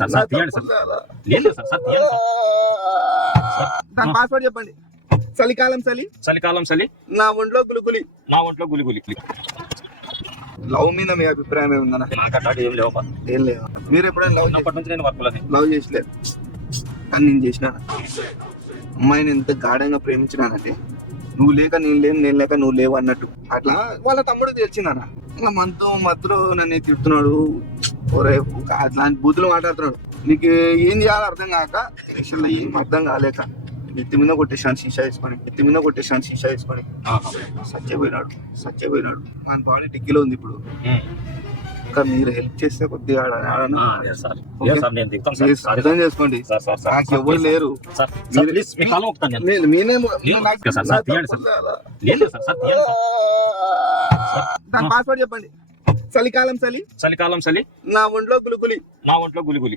Sir sir తీయండి sir. లేదు sir sir తీయండి సార్. దాని పాస్వర్డ్ చెప్పండి. చలికాలం చలి చలికాలం చలి నా ఒంట్లో గులుగులి. నా ఒంట్లో గులి. లవ్ మీద మీ అభిప్రాయం ఏముందన్న? నాకు అట్లాంటి ఏం లేవు. ఏం లేదు. మీరు ఎప్పుడైనా చిన్నప్పటి నుంచి నేను వర్కులని లవ్ చేసలేదు, కానీ నేను చేసినా. అమ్మాయిని ఎంత గాఢంగా ప్రేమించినానంటే నువ్వు లేక నేను లేను, నేను లేక నువ్వు లేవు అన్నట్టు. అట్లా వాళ్ళ తమ్ముడు తెలిసిందన్న. ఇంకా మత్తులో నన్ను తిడుతున్నాడు, అట్లాంటి బూతులు మాట్లాడుతున్నాడు. నీకు ఏం చేయాలో అర్థం కాక అసలు ఏం అర్థం కాలేక ఎత్తి మీద కొట్టేసాను షీషా వేసుకొని సచ్చిపోయినాడు. మన బాడీ డిక్కీలో ఉంది ఇప్పుడు. ఇంకా మీరు హెల్ప్ చేస్తే కొద్దిగా అర్థం చేసుకోండి. నాకు ఎవరు లేరు. దాని పాస్వర్డ్ చెప్పండి. చలికాలం చలి చలికాలం చలి నా ఒంట్లో గులుగులి. నా ఒంట్లో గులి.